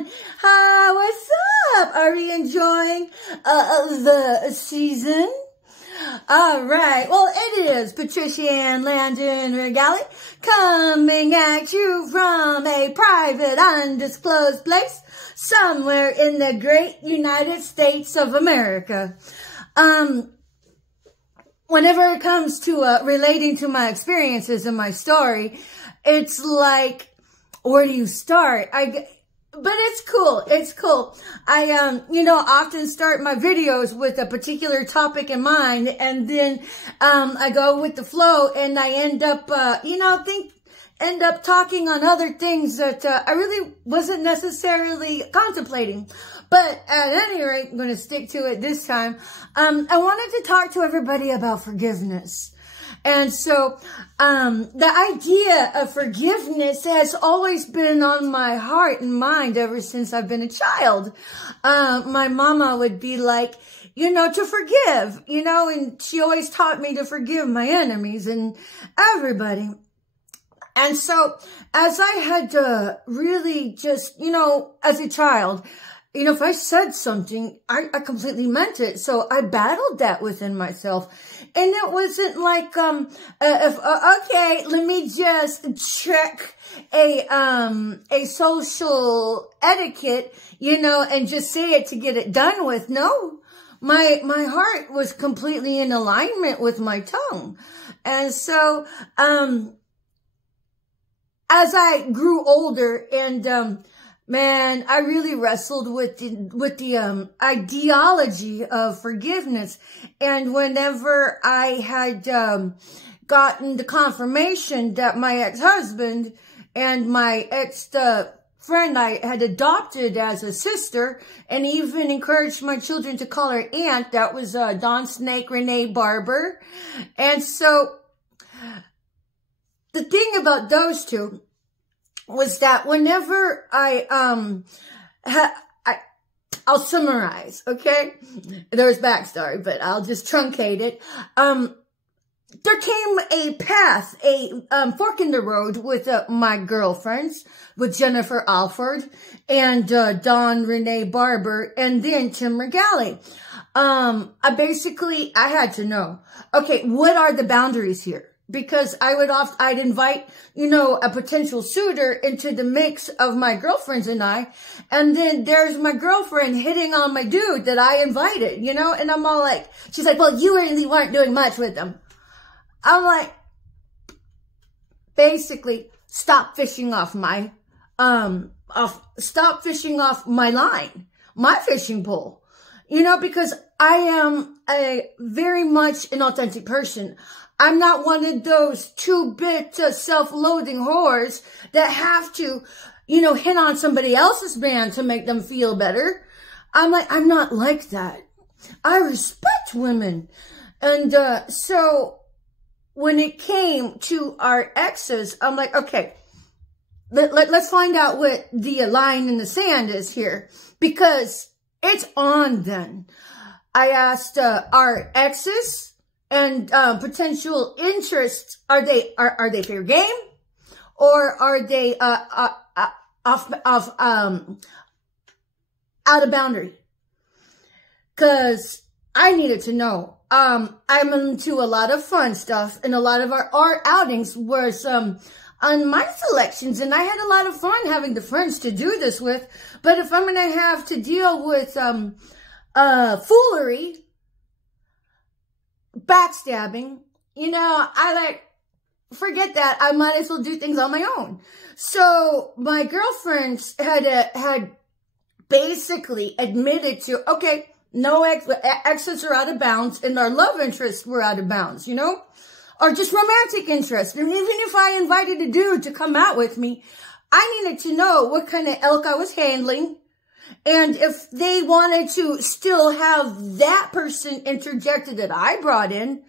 everyone. Hi, what's up? Are we enjoying the season? All right. Well, it is Patricia Ann Landon Regali coming at you from a private, undisclosed place somewhere in the great United States of America. Whenever it comes to relating to my experiences and my story, it's like, where do you start? But it's cool. It's cool. I, often start my videos with a particular topic in mind, and then, I go with the flow, and I end up, end up talking on other things that, I really wasn't necessarily contemplating. But at any rate, I'm going to stick to it this time. I wanted to talk to everybody about forgiveness. And so, the idea of forgiveness has always been on my heart and mind ever since I've been a child. My mama would be like, to forgive, and she always taught me to forgive my enemies and everybody. And so, as I had to really just, as a child, if I said something, I completely meant it. So I battled that within myself. And it wasn't like, okay, let me just check a social etiquette, and just say it to get it done with. No, my heart was completely in alignment with my tongue. And so, as I grew older and, man, I really wrestled with the ideology of forgiveness. And whenever I had gotten the confirmation that my ex-husband and my ex-friend I had adopted as a sister, and even encouraged my children to call her aunt, that was Dawn Snake Renee Barber. And so the thing about those two was that whenever I'll summarize, okay? There's backstory, but I'll just truncate it. There came a path, a fork in the road with my girlfriends, with Jennifer Alford and Dawn Renee Barber, and then Tim Regali. I had to know, okay, what are the boundaries here? Because I'd invite, a potential suitor into the mix of my girlfriends and I. And then there's my girlfriend hitting on my dude that I invited, and I'm all like, she's like, well, you really weren't doing much with them. I'm like, basically, stop fishing off my, stop fishing off my line, my fishing pole, because I am very much an authentic person. I'm not one of those two-bit self-loathing whores that have to, hit on somebody else's man to make them feel better. I'm not like that. I respect women. And so when it came to our exes, I'm like, okay, let's find out what the line in the sand is here, because it's on then. I asked our exes and potential interests, are they fair game, or are they out of boundary? Because I needed to know. I'm into a lot of fun stuff, and a lot of our outings were some on my selections, and I had a lot of fun having the friends to do this with. But if I'm gonna have to deal with foolery, backstabbing, forget that. I might as well do things on my own. So my girlfriends had basically admitted to, okay, no exes are out of bounds, and our love interests were out of bounds, or just romantic interest. And even if I invited a dude to come out with me, I needed to know what kind of elk I was handling. And if they wanted to still have that person interjected that I brought in,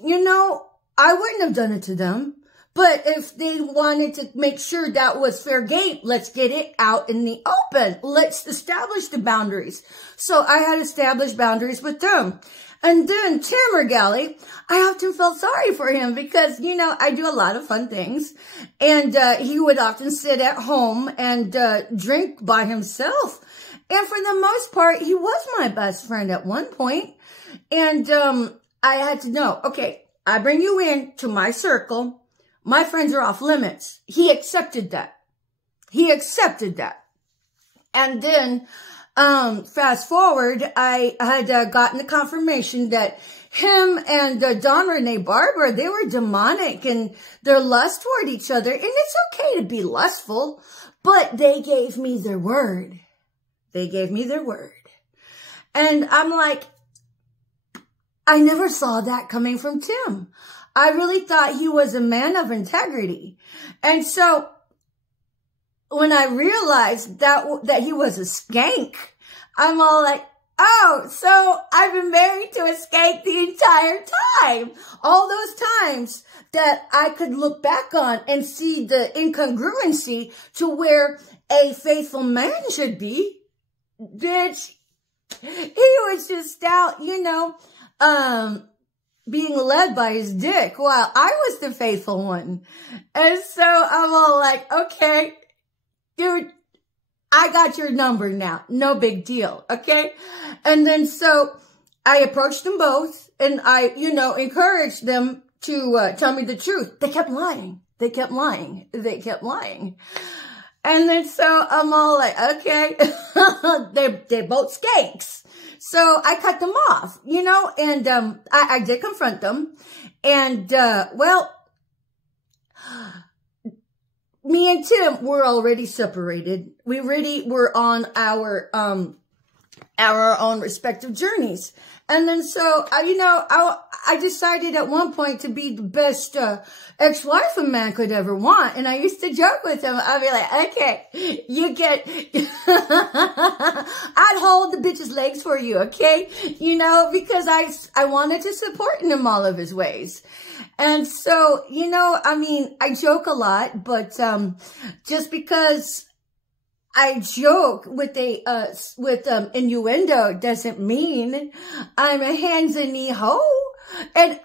I wouldn't have done it to them. But if they wanted to make sure that was fair game, let's get it out in the open. Let's establish the boundaries. So I had established boundaries with them. And then Tim Regali, I often felt sorry for him because, you know, I do a lot of fun things. And he would often sit at home and drink by himself. And for the most part, he was my best friend at one point. And I had to know, okay, I bring you in to my circle. My friends are off limits. He accepted that. He accepted that. And then, fast forward, I had gotten the confirmation that him and Don Renee Barber, they were demonic and their lust toward each other. And it's okay to be lustful, but they gave me their word. They gave me their word. And I'm like, I never saw that coming from Tim. I really thought he was a man of integrity. And so when I realized that he was a skank, I'm all like, oh, so I've been married to a skank the entire time. All those times that I could look back on and see the incongruency to where a faithful man should be. Bitch, he was just out, you know, being led by his dick while I was the faithful one. And so I'm all like, okay, dude, I got your number now. No big deal. Okay. And then so I approached them both and I, you know, encouraged them to tell me the truth. They kept lying. They kept lying. They kept lying. And then so I'm all like, okay, they're both skanks. So I cut them off, you know, and I did confront them. And well, me and Tim were already separated. We already were on our own respective journeys. And then so, you know, I decided at one point to be the best ex-wife a man could ever want. And I used to joke with him. I'd be like, okay, you get, I'd hold the bitch's legs for you, okay? You know, because I wanted to support him in all of his ways. And so, you know, I mean, I joke a lot, but just because I joke with innuendo doesn't mean I'm a hands and knee hoe. And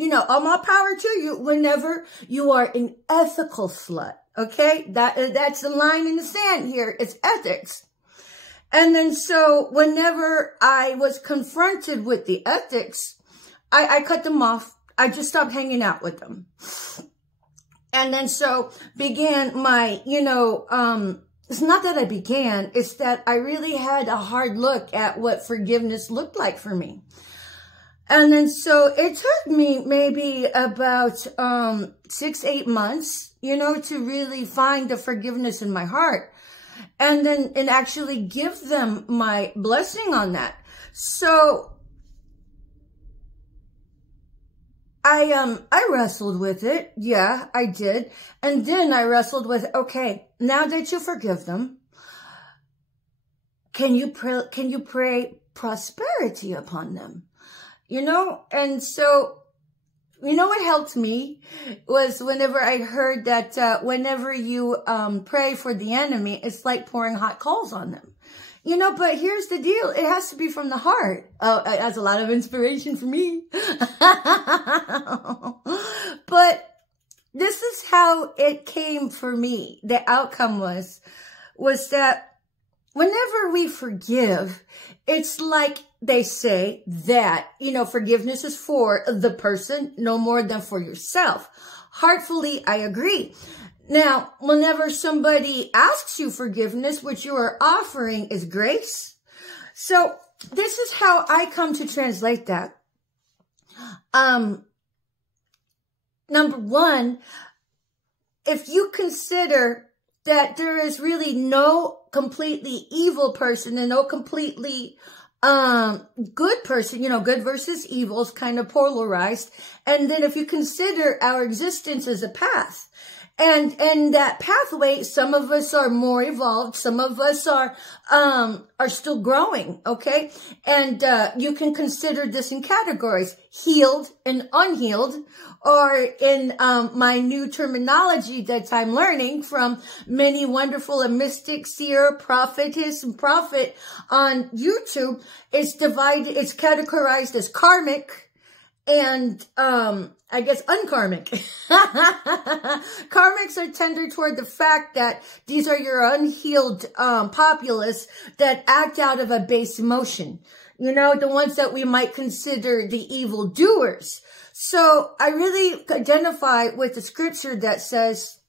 you know, all my power to you whenever you are an ethical slut. Okay. That's the line in the sand here. It's ethics. And then so whenever I was confronted with the ethics, I cut them off. I just stopped hanging out with them. And then so began my, you know, it's not that I began, it's that I really had a hard look at what forgiveness looked like for me. And then so it took me maybe about 6-8 months, you know, to really find the forgiveness in my heart. And then and actually give them my blessing on that. So I wrestled with it. Yeah, I did. And then I wrestled with, okay, now that you forgive them, can you pray prosperity upon them? You know? And so, you know what helped me was whenever I heard that, whenever you, pray for the enemy, it's like pouring hot coals on them. You know, but here's the deal. It has to be from the heart. Oh, it has a lot of inspiration for me. But this is how it came for me. The outcome was that whenever we forgive, it's like they say that, you know, forgiveness is for the person no more than for yourself. Heartfully, I agree. Now, whenever somebody asks you forgiveness, what you are offering is grace. So this is how I come to translate that. Number one, if you consider that there is really no completely evil person and no completely good person, you know, good versus evil is kind of polarized. And then if you consider our existence as a path, And that pathway, some of us are more evolved, some of us are still growing, okay? And you can consider this in categories, healed and unhealed, or in my new terminology that I'm learning from many wonderful and mystic, seer, prophetess, and prophet on YouTube, it's categorized as karmic and I guess unkarmic. Karmics are tender toward the fact that these are your unhealed populace that act out of a base emotion. You know, the ones that we might consider the evil doers. So I really identify with the scripture that says,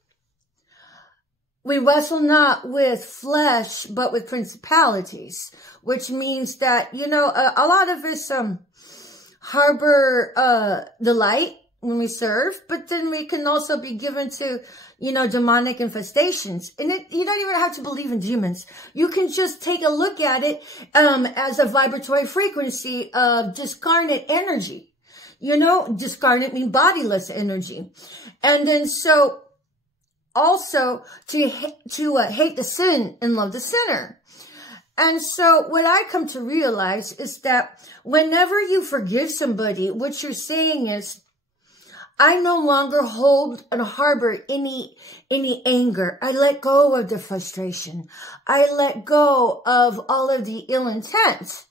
we wrestle not with flesh, but with principalities, which means that, you know, a lot of us harbor the light when we serve, but then we can also be given to, you know, demonic infestations. And you don't even have to believe in demons. You can just take a look at it as a vibratory frequency of discarnate energy. You know, discarnate mean bodiless energy. And then so also to hate the sin and love the sinner. And so what I come to realize is that whenever you forgive somebody, what you're saying is, I no longer hold and harbor any anger. I let go of the frustration. I let go of all of the ill intent,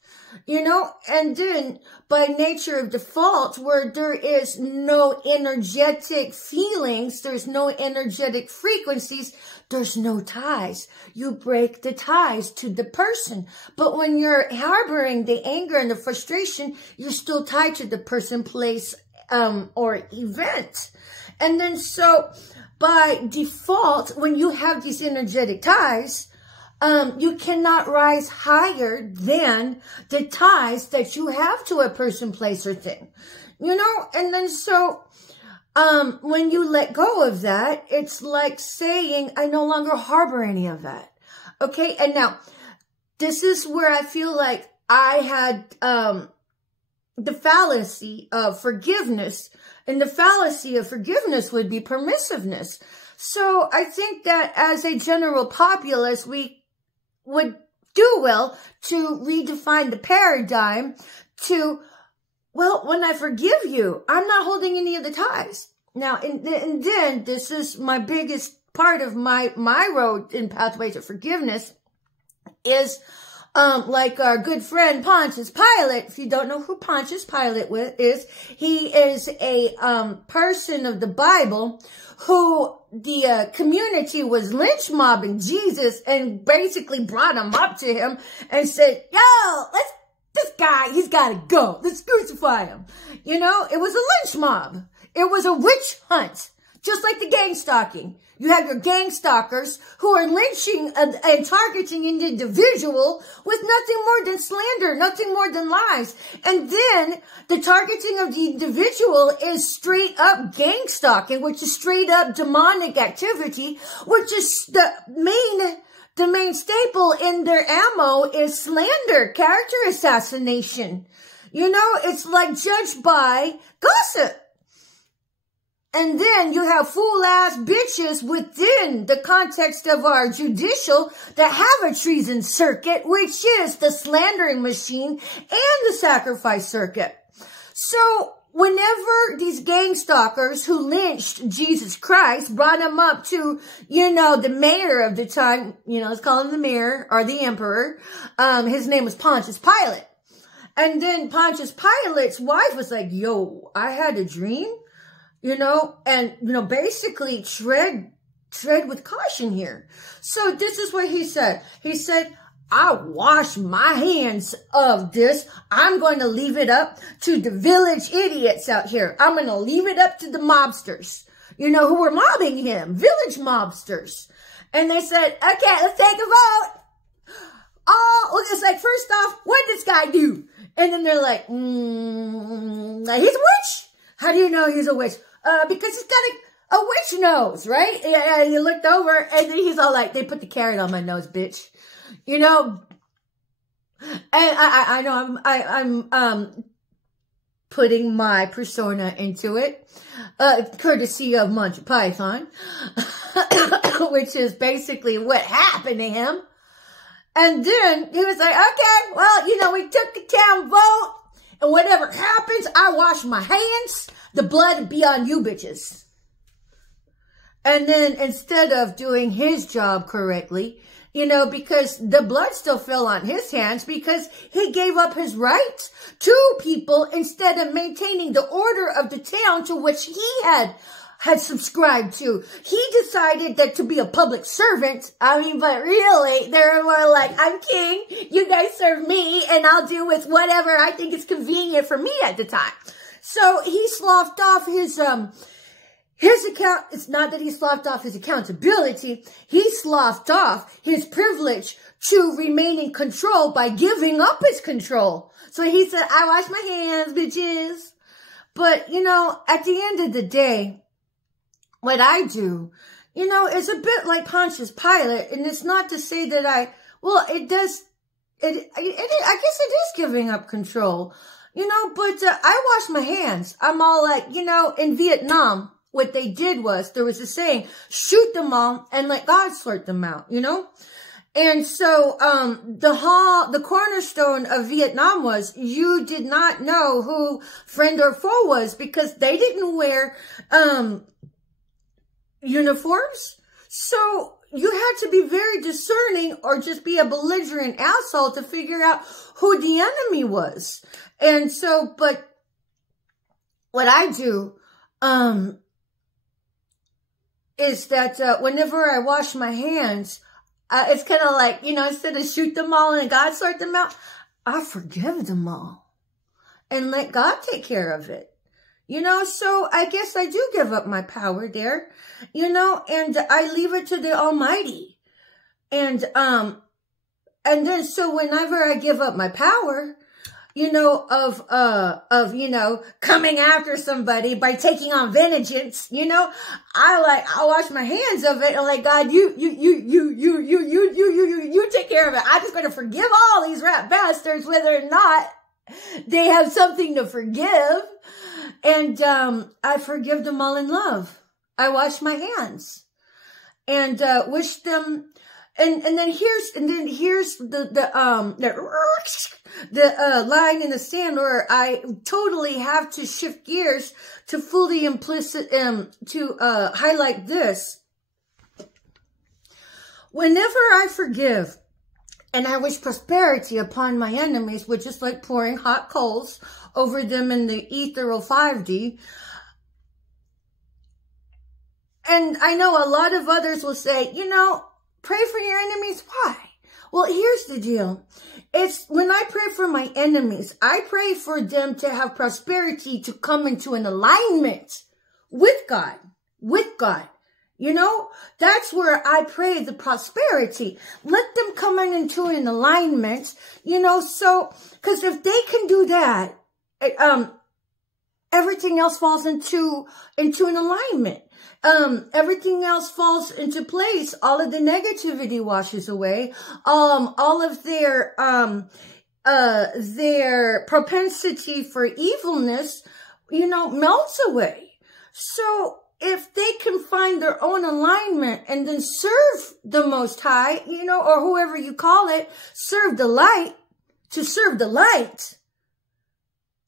you know, and then by nature of default, where there is no energetic feelings, there's no energetic frequencies, there's no ties. You break the ties to the person. But when you're harboring the anger and the frustration, you're still tied to the person, place, or event. And then so by default, when you have these energetic ties, you cannot rise higher than the ties that you have to a person, place, or thing. You know, and then so when you let go of that, it's like saying, I no longer harbor any of that. Okay, and now, this is where I feel like I had the fallacy of forgiveness, and the fallacy of forgiveness would be permissiveness. So I think that as a general populace, we would do well to redefine the paradigm to, well, when I forgive you, I'm not holding any of the ties. Now, and then this is my biggest part of my road in Pathway to Forgiveness is like our good friend Pontius Pilate. If you don't know who Pontius Pilate is, he is a person of the Bible who the community was lynch mobbing Jesus and basically brought him up to him and said, yo, this guy, he's got to go. Let's crucify him. You know, it was a lynch mob. It was a witch hunt, just like the gang stalking. You have your gang stalkers who are lynching and targeting an individual with nothing more than slander, nothing more than lies. And then the targeting of the individual is straight up gang stalking, which is straight up demonic activity, which is the main staple in their ammo is slander, character assassination. You know, it's like judged by gossip. And then you have fool-ass bitches within the context of our judicial that have a treason circuit, which is the slandering machine and the sacrifice circuit. So whenever these gang stalkers who lynched Jesus Christ brought him up to, you know, the mayor of the time, you know, let's call him the mayor or the emperor. His name was Pontius Pilate. And then Pontius Pilate's wife was like, yo, I had a dream. You know, and, you know, basically tread with caution here. So this is what he said. He said, I wash my hands of this. I'm going to leave it up to the village idiots out here. I'm going to leave it up to the mobsters, you know, who were mobbing him, village mobsters. And they said, okay, let's take a vote. Oh, it's like, first off, what did this guy do? And then they're like, he's a witch. How do you know he's a witch? Because he's got a witch nose, right? Yeah, you looked over, and then he's all like, they put the carrot on my nose, bitch. You know? And I know I'm putting my persona into it, courtesy of Monty Python, which is basically what happened to him. And then he was like, okay, well, you know, we took the town vote, and whatever happens, I wash my hands. The blood be on you bitches. And then instead of doing his job correctly, you know, because the blood still fell on his hands because he gave up his rights to people instead of maintaining the order of the town to which he had subscribed to. He decided that to be a public servant, I mean, but really, they're more like, I'm king, you guys serve me, and I'll do with whatever I think is convenient for me at the time. So he sloughed off his account. It's not that he sloughed off his accountability. He sloughed off his privilege to remain in control by giving up his control. So he said, I wash my hands, bitches. But, you know, at the end of the day, what I do, you know, is a bit like Pontius Pilate. And it's not to say that I guess it is giving up control, you know, but I wash my hands. I'm all like, you know, in Vietnam, what they did was, there was a saying, shoot them all and let God sort them out, you know? And so, the cornerstone of Vietnam was, you did not know who friend or foe was because they didn't wear, uniforms. So you had to be very discerning or just be a belligerent asshole to figure out who the enemy was. And so, but what I do, is that whenever I wash my hands, it's kind of like, you know, instead of shoot them all and God sort them out, I forgive them all and let God take care of it. You know, so I guess I do give up my power there, you know, and I leave it to the Almighty. And then so whenever I give up my power, you know, you know, coming after somebody by taking on vengeance, you know, I wash my hands of it and like, God, you take care of it. I'm just going to forgive all these rat bastards, whether or not they have something to forgive. And, I forgive them all in love. I wash my hands and, wish them. And then here's the line in the sand where I totally have to shift gears to fully highlight this. Whenever I forgive and I wish prosperity upon my enemies, which is like pouring hot coals over them in the ethereal 5D. And I know a lot of others will say, you know, pray for your enemies. Why? Well, here's the deal. It's when I pray for my enemies, I pray for them to have prosperity, to come into an alignment with God, You know, that's where I pray the prosperity. Let them come into an alignment, you know, so, because if they can do that, everything else falls into an alignment. Everything else falls into place. All of the negativity washes away. All of their propensity for evilness, you know, melts away. So if they can find their own alignment and then serve the Most High, you know, or whoever you call it, serve the light,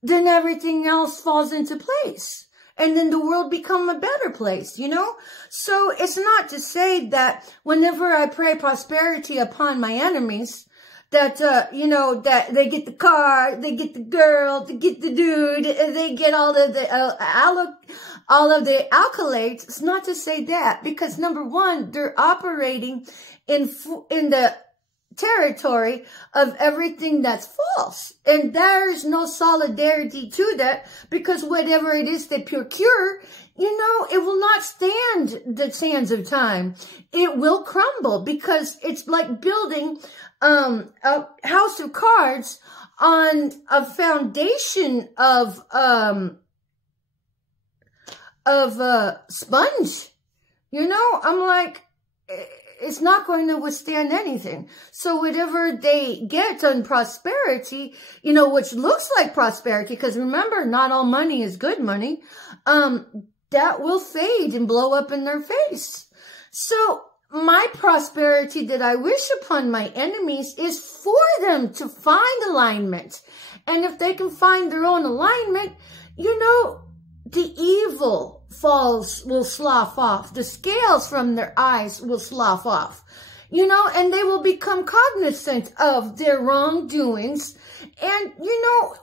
then everything else falls into place. And then the world become a better place, you know? So it's not to say that whenever I pray prosperity upon my enemies, that, you know, that they get the car, they get the girl, they get the dude, they get all of the accolades. It's not to say that, because number one, they're operating in the territory of everything that's false. And there's no solidarity to that, because whatever it is they procure, you know, it will not stand the sands of time. It will crumble, because it's like building a house of cards on a foundation of sponge. You know, I'm like, it's not going to withstand anything. So whatever they get on prosperity, which looks like prosperity, because remember, not all money is good money, that will fade and blow up in their face. So my prosperity that I wish upon my enemies is for them to find alignment. And if they can find their own alignment, the evil will slough off. The scales from their eyes will slough off, and they will become cognizant of their wrongdoings. And,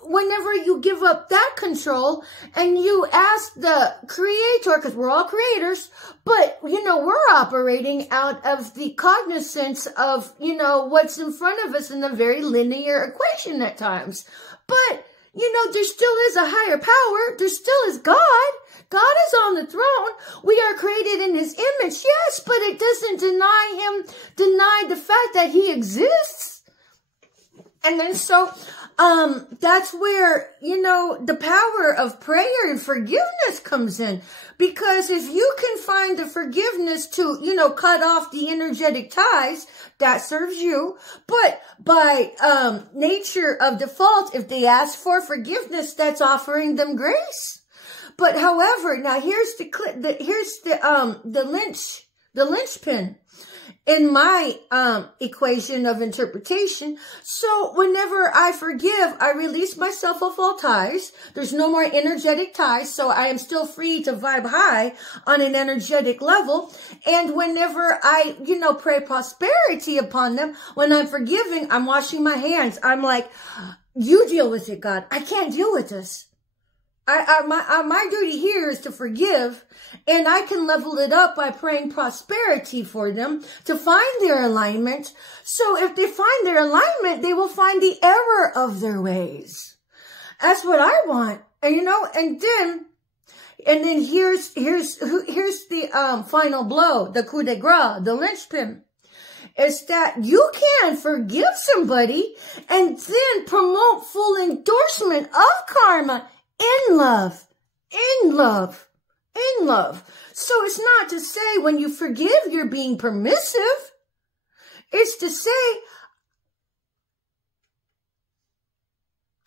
whenever you give up that control and you ask the creator, because we're all creators, but, we're operating out of the cognizance of, what's in front of us in a very linear equation at times. But, there still is a higher power. There still is God. God is on the throne. We are created in his image, yes, but it doesn't deny the fact that he exists. And then so, that's where, the power of prayer and forgiveness comes in. Because if you can find the forgiveness to, cut off the energetic ties, that serves you. But by nature of default, if they ask for forgiveness, that's offering them grace. But however, now here's the linchpin in my equation of interpretation. So whenever I forgive, I release myself of all ties. There's no more energetic ties, so I am still free to vibe high on an energetic level. And whenever I, pray prosperity upon them, when I'm forgiving, I'm washing my hands. I'm like, you deal with it, God. I can't deal with this. My duty here is to forgive, and I can level it up by praying prosperity for them to find their alignment. So if they find their alignment, they will find the error of their ways. That's what I want. And, and then here's the final blow, the coup de grace, the linchpin. Is that you can forgive somebody and then promote full endorsement of karma in love, in love, in love. So it's not to say when you forgive, you're being permissive. It's to say,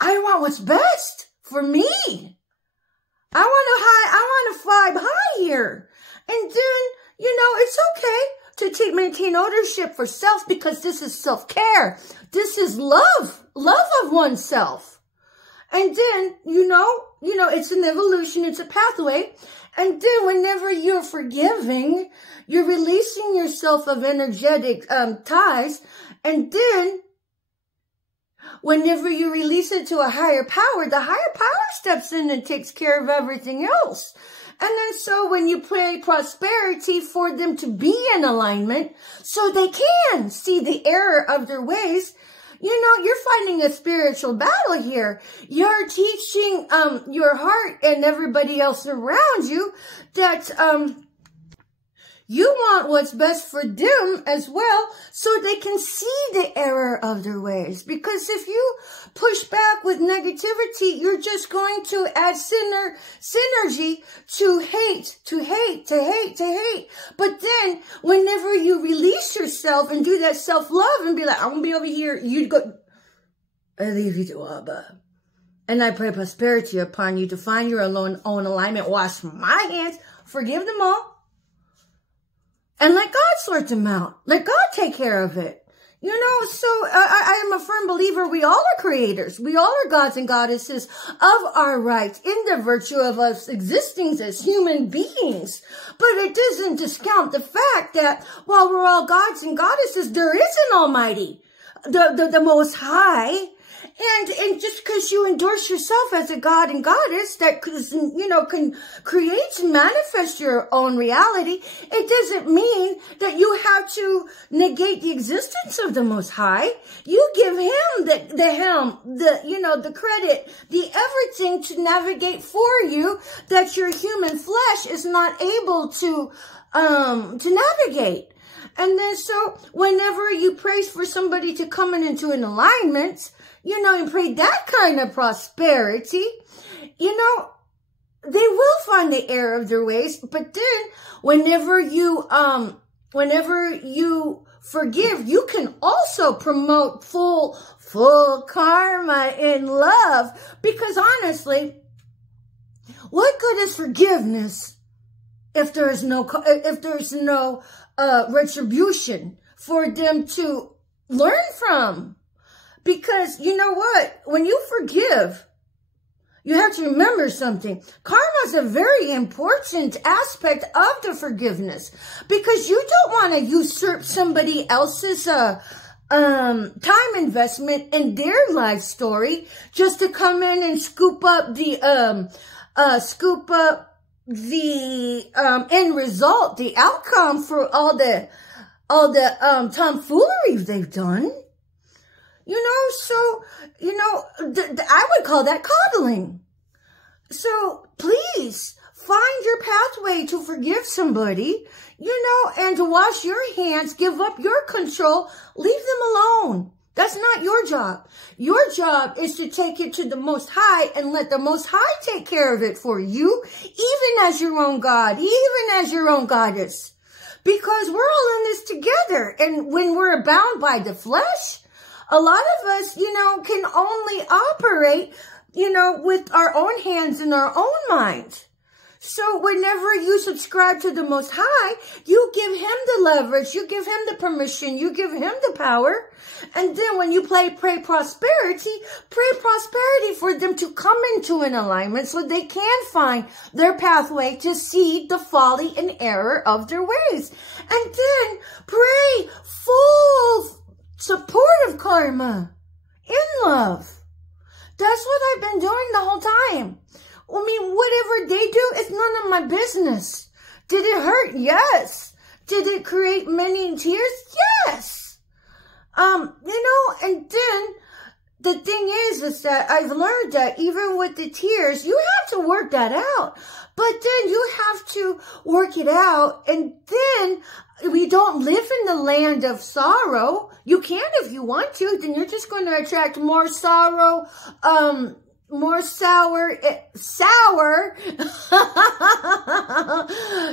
I want what's best for me. I want to vibe high here. And then, it's okay to maintain ownership for self, because this is self-care. This is love of oneself. And then, it's an evolution, it's a pathway. And then whenever you're forgiving, you're releasing yourself of energetic ties. And then whenever you release it to a higher power, the higher power steps in and takes care of everything else. And then so when you pray prosperity for them to be in alignment so they can see the error of their ways, you're fighting a spiritual battle here. You're teaching your heart and everybody else around you that you want what's best for them as well, so they can see the error of their ways. Because if you push back with negativity, you're just going to add synergy to hate, to hate, to hate, to hate. But then whenever you release yourself and do that self-love and be like, I'm going to be over here, you go, I leave you to Abba. And I pray prosperity upon you to find your own alignment, wash my hands, forgive them all. And let God sort them out. Let God take care of it. So I am a firm believer we all are creators. We all are gods and goddesses of our right in the virtue of us existing as human beings. But it doesn't discount the fact that while we're all gods and goddesses, there is an Almighty, the Most High. And just because you endorse yourself as a god and goddess that, can create and manifest your own reality, it doesn't mean that you have to negate the existence of the Most High. You give him the helm, the credit, the everything to navigate for you that your human flesh is not able to navigate. And then so whenever you pray for somebody to come into an alignment, and pray that kind of prosperity, they will find the error of their ways. But then whenever you whenever you forgive, you can also promote full karma in love. Because honestly, what good is forgiveness if there's no retribution for them to learn from? Because you know what? When you forgive, you have to remember something. Karma is a very important aspect of the forgiveness, because you don't want to usurp somebody else's time investment in their life story just to come in and scoop up the end result, the outcome for all the tomfoolery they've done. You know, so, you know, I would call that coddling. So please find your pathway to forgive somebody, you know, and to wash your hands, give up your control, leave them alone. That's not your job. Your job is to take it to the Most High and let the Most High take care of it for you, even as your own God, even as your own goddess. Because we're all in this together. And when we're bound by the flesh, a lot of us, you know, can only operate, you know, with our own hands and our own minds. So whenever you subscribe to the Most High, you give him the leverage, you give him the permission, you give him the power. And then when you pray prosperity for them to come into an alignment so they can find their pathway to see the folly and error of their ways. And then pray full supportive karma in love. That's what I've been doing the whole time. I mean, whatever they do, it's none of my business. Did it hurt? Yes. Did it create many tears? Yes. You know, and then the thing is that I've learned that even with the tears, you have to work that out. But then you have to work it out. And then we don't live in the land of sorrow. You can if you want to. Then you're just going to attract more sorrow, more sour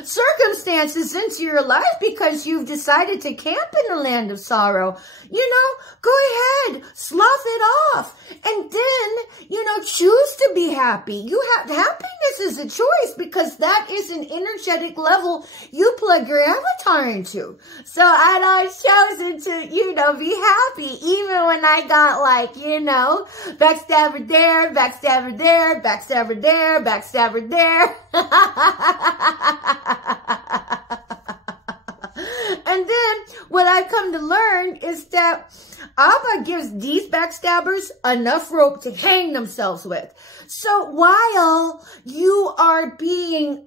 circumstances into your life because you've decided to camp in the land of sorrow. You know, go ahead, slough it off, and then, you know, choose to be happy. Happiness is a choice because that is an energetic level you plug your avatar into. So I've chosen to, you know, be happy even when I got, like, you know, backstabber there, backstabber there, backstabber there, backstabber there. And then what I've come to learn is that Abba gives these backstabbers enough rope to hang themselves with. So while you are being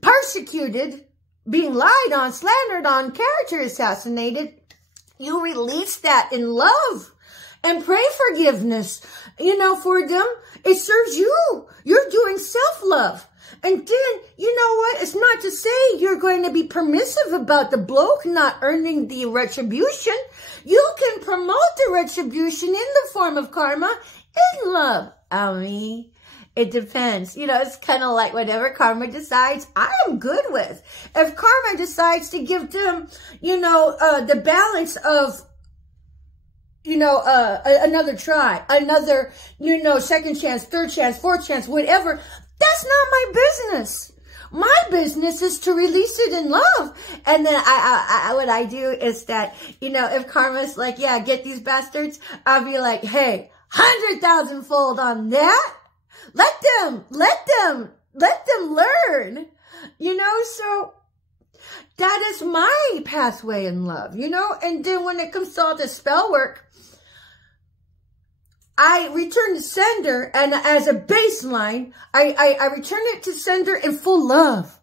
persecuted, being lied on, slandered on, character assassinated, you release that in love and pray forgiveness, you know, for them. It serves you. You're doing self-love. And then, you know what? It's not to say you're going to be permissive about the bloke not earning the retribution. You can promote the retribution in the form of karma in love. I mean, it depends. You know, it's kind of like whatever karma decides, I am good with. If karma decides to give them, you know, the balance of, you know, another try, another, you know, second chance, third chance, fourth chance, whatever, that's not my business. My business is to release it in love. And then what I do is that, you know, if karma's like, yeah, get these bastards, I'll be like, hey, 100,000-fold on that. Let them learn, you know, so that is my pathway in love, you know. And then when it comes to all the spell work, I return to sender, and as a baseline, I return it to sender in full love,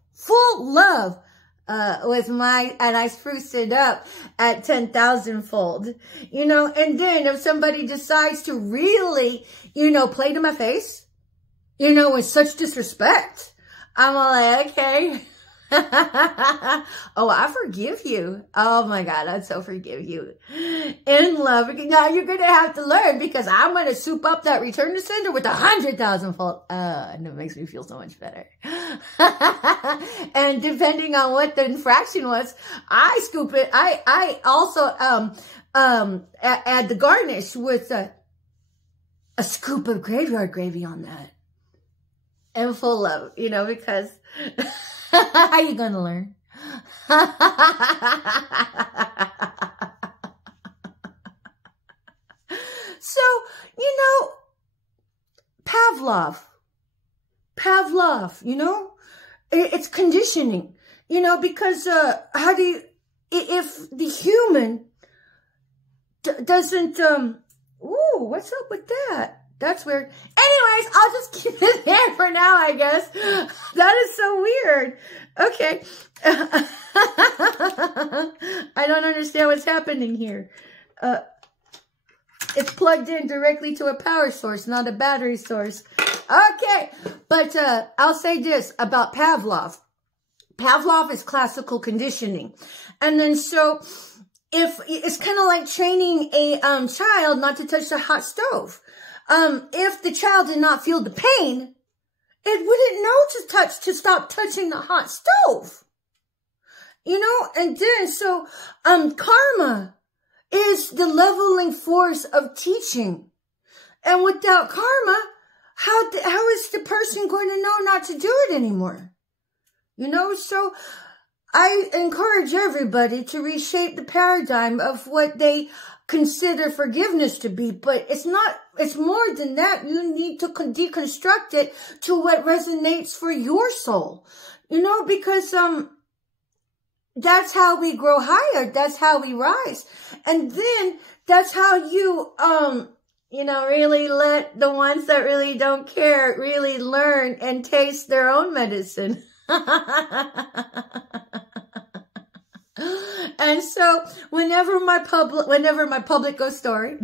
with my, and I spruce it up at 10,000-fold, you know. And then if somebody decides to really, you know, play to my face, you know, with such disrespect, I'm all like, okay, Oh, I forgive you. Oh my God, I so forgive you. In love. Now you're going to have to learn, because I'm going to soup up that return to sender with 100,000-fold. And it makes me feel so much better. And depending on what the infraction was, I scoop it. I also, add the garnish with a scoop of graveyard gravy on that. And full love, you know, because how you gonna learn? So, you know, Pavlov, you know, it's conditioning, you know, because how do you, if the human doesn't, ooh, what's up with that? That's weird. Anyways, I'll just keep it there for now, I guess. That is so weird. Okay. I don't understand what's happening here. It's plugged in directly to a power source, not a battery source. Okay. But I'll say this about Pavlov. Pavlov is classical conditioning. And then so if it's kind of like training a child not to touch the hot stove. If the child did not feel the pain, it wouldn't know to stop touching the hot stove. You know, and then, so, karma is the leveling force of teaching. And without karma, how is the person going to know not to do it anymore? You know, so I encourage everybody to reshape the paradigm of what they consider forgiveness to be, but it's not, it's more than that. You need to deconstruct it to what resonates for your soul, you know, because, that's how we grow higher. That's how we rise. And then that's how you, you know, really let the ones that really don't care really learn and taste their own medicine. And so whenever my public goes story,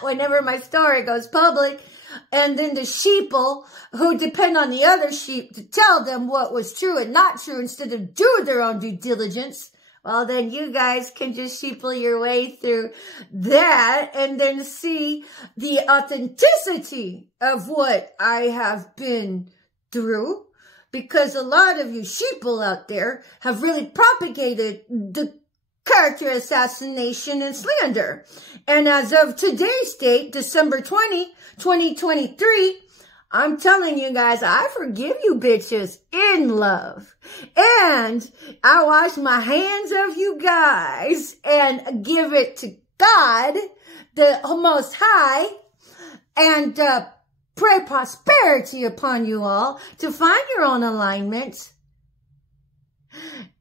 whenever my story goes public, and then the sheeple who depend on the other sheep to tell them what was true and not true instead of doing their own due diligence, well, then you guys can just sheeple your way through that and then see the authenticity of what I have been through. Because a lot of you sheeple out there have really propagated the character assassination and slander. And as of today's date, December 20, 2023, I'm telling you guys, I forgive you bitches in love. And I wash my hands of you guys and give it to God, the Most High, and pray prosperity upon you all to find your own alignment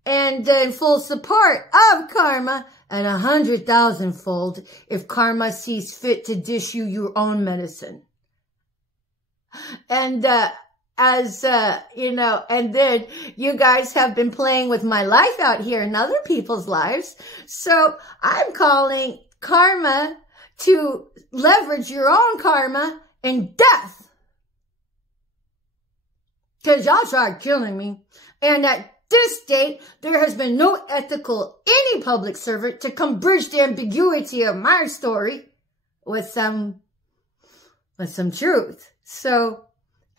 and in full support of karma and 100,000-fold if karma sees fit to dish you your own medicine. And you know, and then you guys have been playing with my life out here in other people's lives. So I'm calling karma to leverage your own karma in death. Because y'all tried killing me. And at this date, there has been no ethical, any public servant to come bridge the ambiguity of my story with some truth. So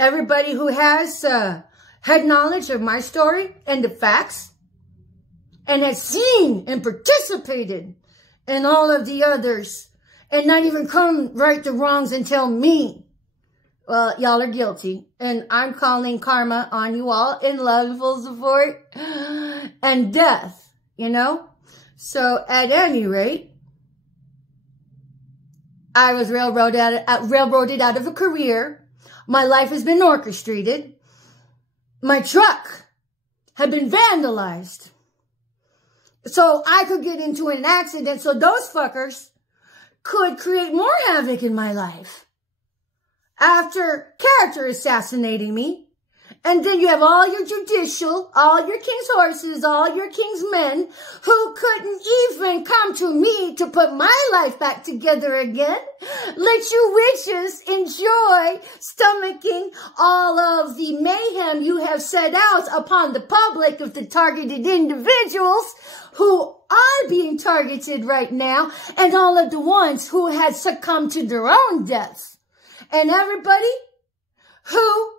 everybody who has had knowledge of my story and the facts and has seen and participated in all of the others and not even come right the wrongs and tell me, well, y'all are guilty. And I'm calling karma on you all in love, full support, and death, you know? So at any rate, I was railroaded out of a career. My life has been orchestrated. My truck had been vandalized. So I could get into an accident so those fuckers could create more havoc in my life. After character assassinating me And then you have all your judicial, all your king's horses, all your king's men who couldn't even come to me to put my life back together again. Let you witches enjoy stomaching all of the mayhem you have set out upon the public of the targeted individuals who are being targeted right now, and all of the ones who had succumbed to their own deaths. And everybody who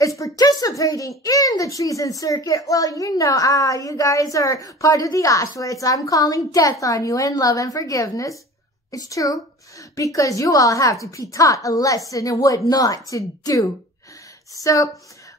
is participating in the treason circuit, well, you know, you guys are part of the Auschwitz. I'm calling death on you in love and forgiveness. It's true, because you all have to be taught a lesson in what not to do. So,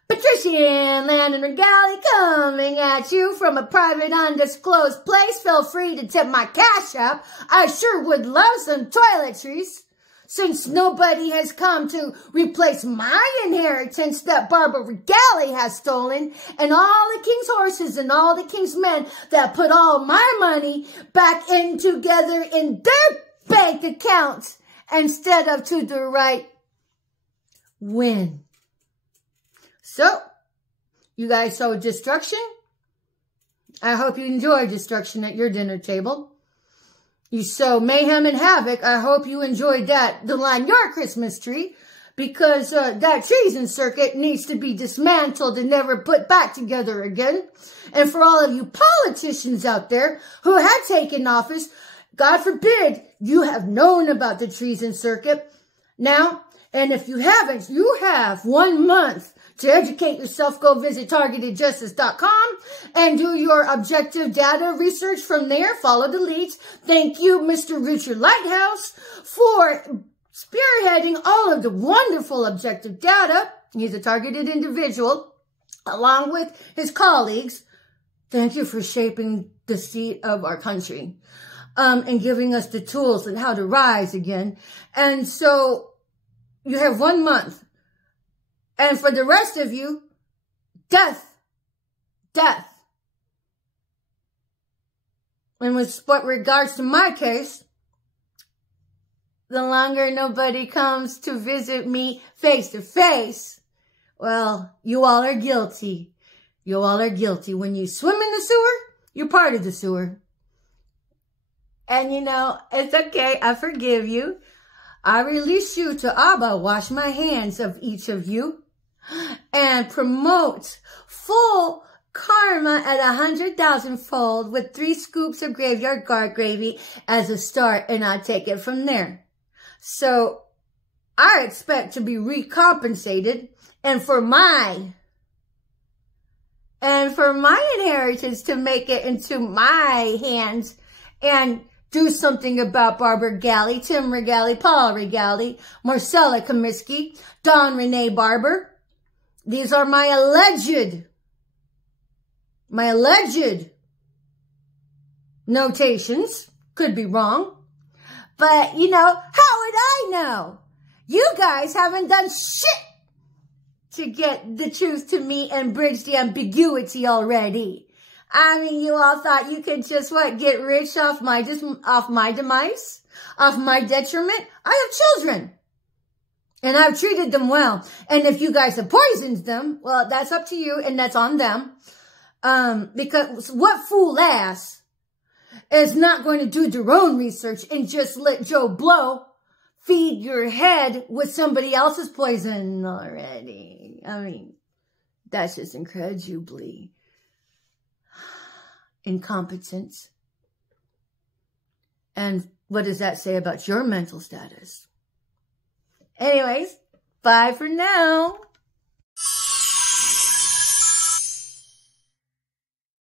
Patricia Ann Landon Regali coming at you from a private undisclosed place. Feel free to tip my cash app. I sure would love some toiletries, since nobody has come to replace my inheritance that Barbara Regali has stolen, and all the king's horses and all the king's men that put all my money back in together in their bank accounts instead of to the right win. So, you guys saw destruction. I hope you enjoy destruction at your dinner table. You sow mayhem and havoc. I hope you enjoyed that to line your Christmas tree, because that treason circuit needs to be dismantled and never put back together again. And for all of you politicians out there who have taken office, God forbid you have known about the treason circuit. Now, and if you haven't, you have 1 month to educate yourself. Go visit targetedjustice.com and do your objective data research from there. Follow the leads. Thank you, Mr. Richard Lighthouse, for spearheading all of the wonderful objective data. He's a targeted individual, along with his colleagues. Thank you for shaping the seat of our country, and giving us the tools and how to rise again. And so you have 1 month. And for the rest of you, death, death. And with what regards to my case, the longer nobody comes to visit me face to face, well, you all are guilty. You all are guilty. When you swim in the sewer, you're part of the sewer. And you know, it's okay. I forgive you. I release you to Abba, wash my hands of each of you, and promote full karma at 100,000-fold with 3 scoops of graveyard guard gravy as a start, and I take it from there. So I expect to be recompensated, and for my inheritance to make it into my hands and do something about Barbara Regali, Tim Regali, Paul Regali, Marcella Comiskey, Dawn Renee Barber. These are my alleged notations. Could be wrong. But, you know, how would I know? You guys haven't done shit to get the truth to me and bridge the ambiguity already. I mean, you all thought you could just, get rich off my demise? Off my detriment? I have children. And I've treated them well. And if you guys have poisoned them, well, that's up to you and that's on them. Because what fool ass is not going to do their own research and just let Joe Blow feed your head with somebody else's poison already? I mean, that's just incredibly incompetent. And what does that say about your mental status? Anyways, bye for now.